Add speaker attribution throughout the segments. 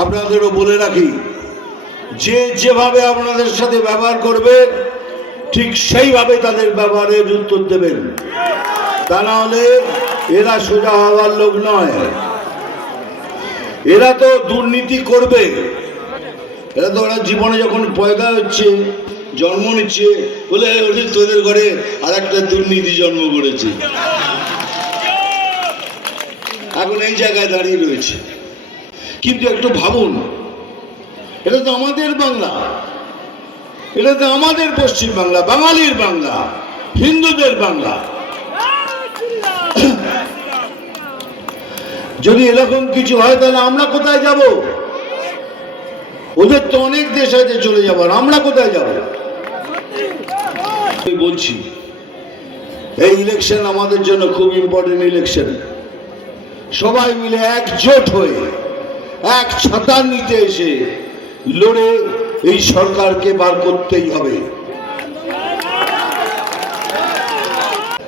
Speaker 1: আপনাদেরও বলে রাখি, যে যেভাবে আপনাদের সাথে ব্যবহার করবে, ঠিক সেইভাবে তাদের ব্যবহারের উত্তর দেবেন। তা না হলে এরা সোজা হওয়ার লোক নয়। এরা তো দুর্নীতি করবে। এরা তো ওরা জীবনে যখন পয়দা হচ্ছে, জন্ম নিচ্ছে, বলে ওদের তোদের ঘরে আর একটা দুর্নীতি জন্ম করেছে। এখন এই জায়গায় দাঁড়িয়ে রয়েছে। কিন্তু একটু ভাবুন, এটা তো আমাদের বাংলা, এটা তো আমাদের পশ্চিম বাংলা, বাঙালির বাংলা, হিন্দুদের বাংলা। যদি এরকম কিছু হয়, তাহলে আমরা কোথায় যাব? ওদের তো অনেক দেশ আছে চলে যাবার আমরা কোথায় যাব? বলছি, এই ইলেকশন আমাদের জন্য খুব ইম্পর্টেন্ট ইলেকশন সবাই মিলে একজোট হয়ে এক ছাতার নিতে এসে লড়ে এই সরকারকে বার করতেই হবে।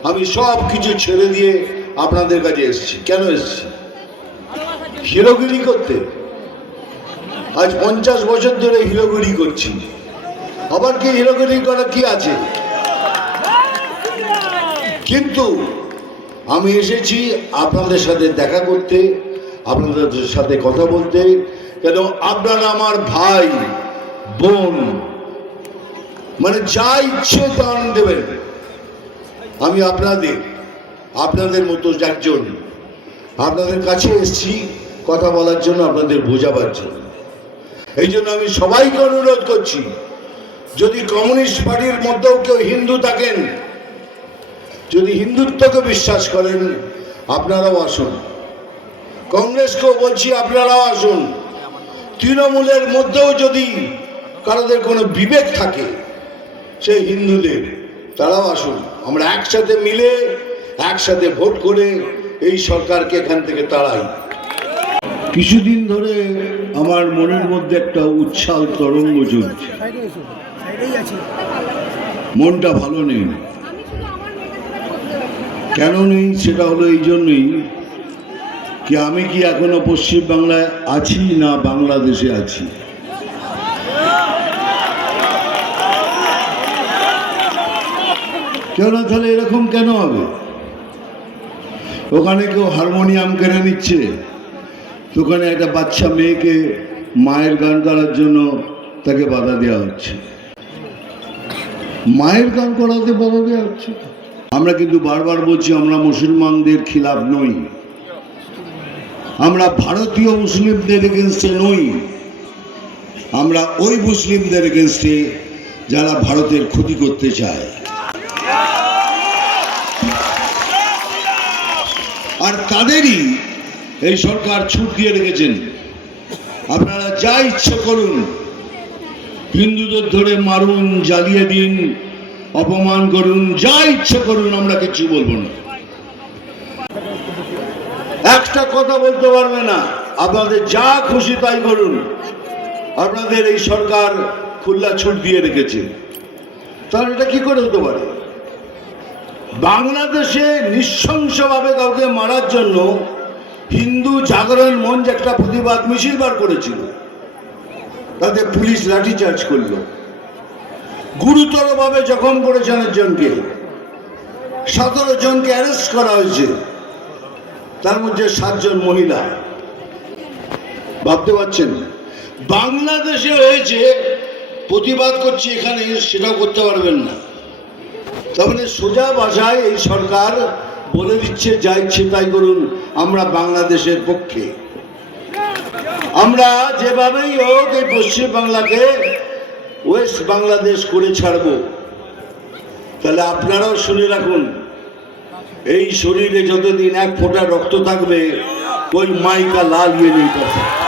Speaker 1: আমি সব কিছু ছেড়ে দিয়ে আপনাদের কাছে এসেছি। কেন এসেছি? হিরোগিরি করতে। আজ পঞ্চাশ বছর ধরে হিরোগিরি করছি। আবার কি হিরোগিরি করা কি আছে? কিন্তু আমি এসেছি আপনাদের সাথে দেখা করতে। আপনাদের সাথে কথা বলতে, কেন আপনারা আমার ভাই, বোন মানে যা ইচ্ছে দান দেবেন। আমি আপনাদের আপনাদের মতো একজন, আপনাদের কাছে এসেছি কথা বলার জন্য, আপনাদের বোঝাবার জন্য। এই জন্য আমি সবাইকে অনুরোধ করছি, যদি কমিউনিস্ট পার্টির মধ্যেও কেউ হিন্দু থাকেন, যদি হিন্দুত্বকে বিশ্বাস করেন, আপনারাও আসুন। কংগ্রেসকেও বলছি আপনারাও আসুন। তৃণমূলের মধ্যেও যদি কারোদের কোনো বিবেক থাকে, সেই হিন্দুদের, তারাও আসুন। আমরা একসাথে মিলে, একসাথে ভোট করে এই সরকারকে এখান থেকে তাড়াই। কিছুদিন ধরে আমার মনের মধ্যে একটা উচ্ছ্বাস, তরঙ্গ চলছে মনটা ভালো নেই। কেন নেই সেটা হলো এই জন্যই কি আমি কি এখনও পশ্চিম বাংলায় আছি না বাংলাদেশে আছি? কেন তাহলে এরকম কেন হবে? ওখানে কেউ হারমোনিয়াম কেড়ে নিচ্ছে। ওখানে একটা বাচ্চা মেয়েকে মায়ের গান করার জন্য তাকে বাধা দেওয়া হচ্ছে। মায়ের গান করাতে বাধা দেওয়া হচ্ছে। আমরা কিন্তু বারবার বলছি, আমরা মুসলমানদের খিলাফ নই। আমরা ভারতীয় মুসলিমদের এগেনস্টে নই। আমরা ওই মুসলিমদের এগেনস্টে যারা ভারতের ক্ষতি করতে চায়। আর তাদেরই এই সরকার ছুট দিয়ে রেখেছেন। আপনারা যা ইচ্ছে করুন, হিন্দুদের ধরে মারুন, জ্বালিয়ে দিন, অপমান করুন, যা ইচ্ছে করুন, আমরা কিছু বলব না। একটা কথা বলতে পারবে না। আপনাদের যা খুশি তাই করুন। আপনাদের এই সরকার খুল্লা ছুট দিয়ে রেখেছে। তাহলে এটা কি করে হতে পারে? বাংলাদেশে নৃশংসভাবে কাউকে মারার জন্য হিন্দু জাগরণ মঞ্চ একটা প্রতিবাদ মিছিল বার করেছিল। তাতে পুলিশ লাঠিচার্জ করল। গুরুতরভাবে জখম করেছেন একজনকে। সতেরো জনকে অ্যারেস্ট করা হয়েছে। তার মধ্যে সাতজন মহিলা। ভাবতে পারছেন? বাংলাদেশে হয়েছে প্রতিবাদ করছি এখানে, সেটাও করতে পারবেন না। তাহলে সোজা ভাষায় এই সরকার বলে দিচ্ছে, যা ইচ্ছে তাই করুন, আমরা বাংলাদেশের পক্ষে। আমরা যেভাবেই হোক এই পশ্চিম বাংলাকে ওয়েস্ট বাংলাদেশ করে ছাড়ব। তাহলে আপনারাও শুনে রাখুন এই শরীরে যতদিন এক ফোঁটা রক্ত থাকবে ওই মাইকা লাল ইয়ে কথা